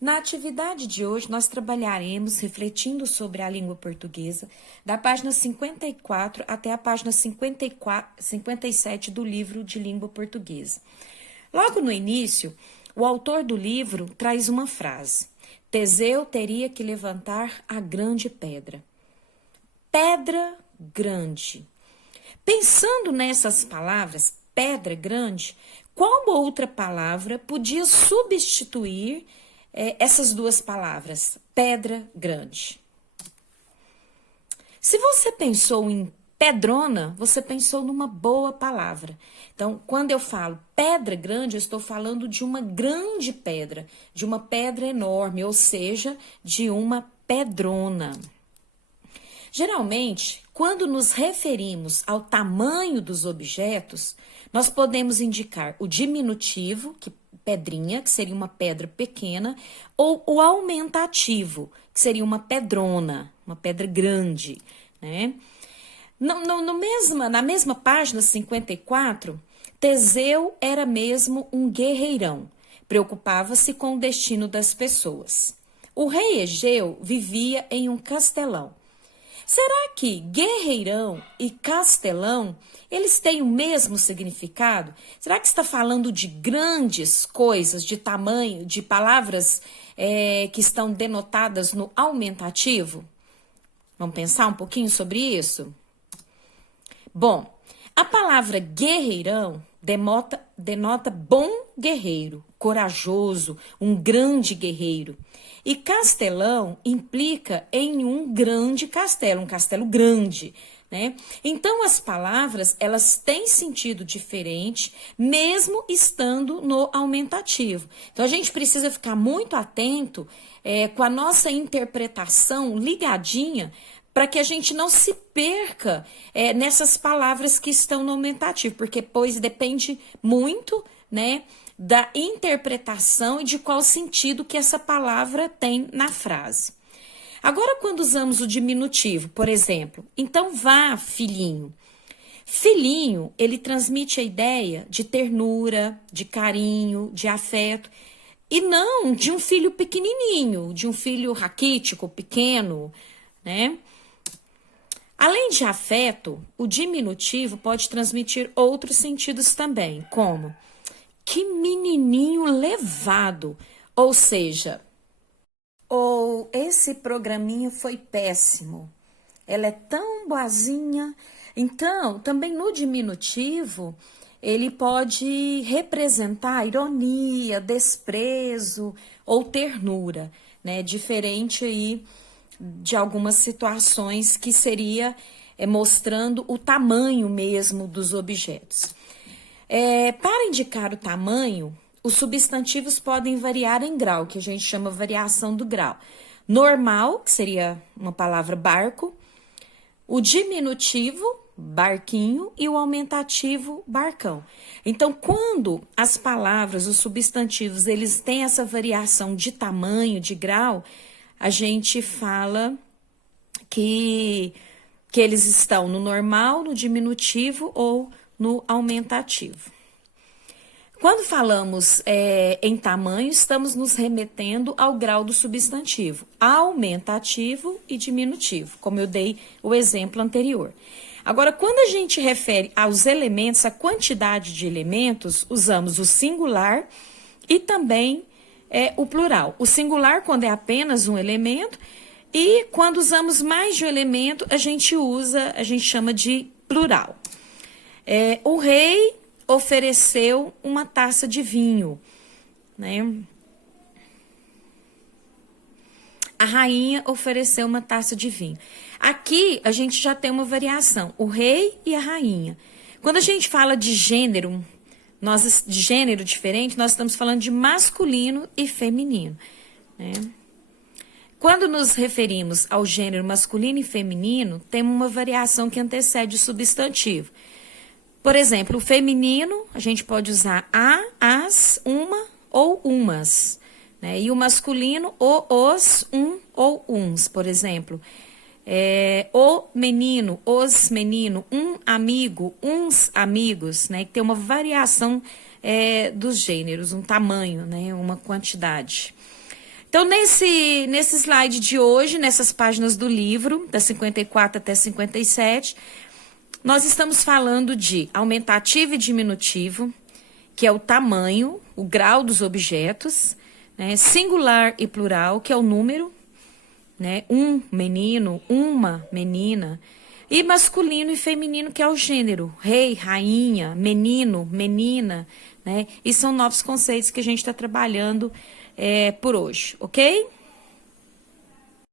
Na atividade de hoje, nós trabalharemos refletindo sobre a língua portuguesa, da página 54 até a página 57 do livro de língua portuguesa. Logo no início, o autor do livro traz uma frase: Teseu teria que levantar a grande pedra. Pedra grande. Pensando nessas palavras, pedra grande, qual outra palavra podia substituir essas duas palavras, pedra grande? Se você pensou em pedrona, você pensou numa boa palavra. Então, quando eu falo pedra grande, eu estou falando de uma grande pedra, de uma pedra enorme, ou seja, de uma pedrona. Geralmente, quando nos referimos ao tamanho dos objetos, nós podemos indicar o diminutivo, que pedrinha, que seria uma pedra pequena, ou o aumentativo, que seria uma pedrona, uma pedra grande, né? Na mesma página 54, Teseu era mesmo um guerreirão, preocupava-se com o destino das pessoas. O rei Egeu vivia em um castelão. Será que guerreirão e castelão, eles têm o mesmo significado? Será que está falando de grandes coisas, de tamanho, de palavras que estão denotadas no aumentativo? Vamos pensar um pouquinho sobre isso? Bom, a palavra guerreirão denota bom guerreiro, corajoso, um grande guerreiro. E castelão implica em um grande castelo, um castelo grande, né? Então, as palavras, elas têm sentido diferente, mesmo estando no aumentativo. Então, a gente precisa ficar muito atento com a nossa interpretação ligadinha, para que a gente não se perca nessas palavras que estão no aumentativo, porque pois depende muito, né, da interpretação e de qual sentido que essa palavra tem na frase. Agora, quando usamos o diminutivo, por exemplo, então vá, filhinho. Filhinho, ele transmite a ideia de ternura, de carinho, de afeto, e não de um filho pequenininho, de um filho raquítico, pequeno, né? Além de afeto, o diminutivo pode transmitir outros sentidos também, como que menininho levado, ou seja, ou esse programinha foi péssimo, ela é tão boazinha. Então, também no diminutivo, ele pode representar ironia, desprezo ou ternura, né? Diferente aí de algumas situações que seria mostrando o tamanho mesmo dos objetos. Para indicar o tamanho, os substantivos podem variar em grau, que a gente chama variação do grau. Normal, que seria uma palavra barco, o diminutivo, barquinho, e o aumentativo, barcão. Então, quando as palavras, os substantivos, eles têm essa variação de tamanho, de grau, a gente fala que eles estão no normal, no diminutivo ou no aumentativo. Quando falamos em tamanho, estamos nos remetendo ao grau do substantivo, aumentativo e diminutivo, como eu dei o exemplo anterior. Agora, quando a gente refere aos elementos, a quantidade de elementos, usamos o singular e também o plural. O singular quando é apenas um elemento, e quando usamos mais de um elemento, a gente chama de plural. O rei ofereceu uma taça de vinho, né? A rainha ofereceu uma taça de vinho. Aqui a gente já tem uma variação, o rei e a rainha. Quando a gente fala de gênero, de gênero diferente, nós estamos falando de masculino e feminino, né? Quando nos referimos ao gênero masculino e feminino, tem uma variação que antecede o substantivo. Por exemplo, o feminino, a gente pode usar a, as, uma ou umas, né? E o masculino, o, os, um ou uns, por exemplo. O menino, os menino, um amigo, uns amigos, né? Que tem uma variação dos gêneros, um tamanho, né? Uma quantidade. Então, nesse slide de hoje, nessas páginas do livro, da 54 até 57, nós estamos falando de aumentativo e diminutivo, que é o tamanho, o grau dos objetos, né? Singular e plural, que é o número, né? Um menino, uma menina, e masculino e feminino, que é o gênero, rei, rainha, menino, menina, né? E são novos conceitos que a gente está trabalhando por hoje, ok?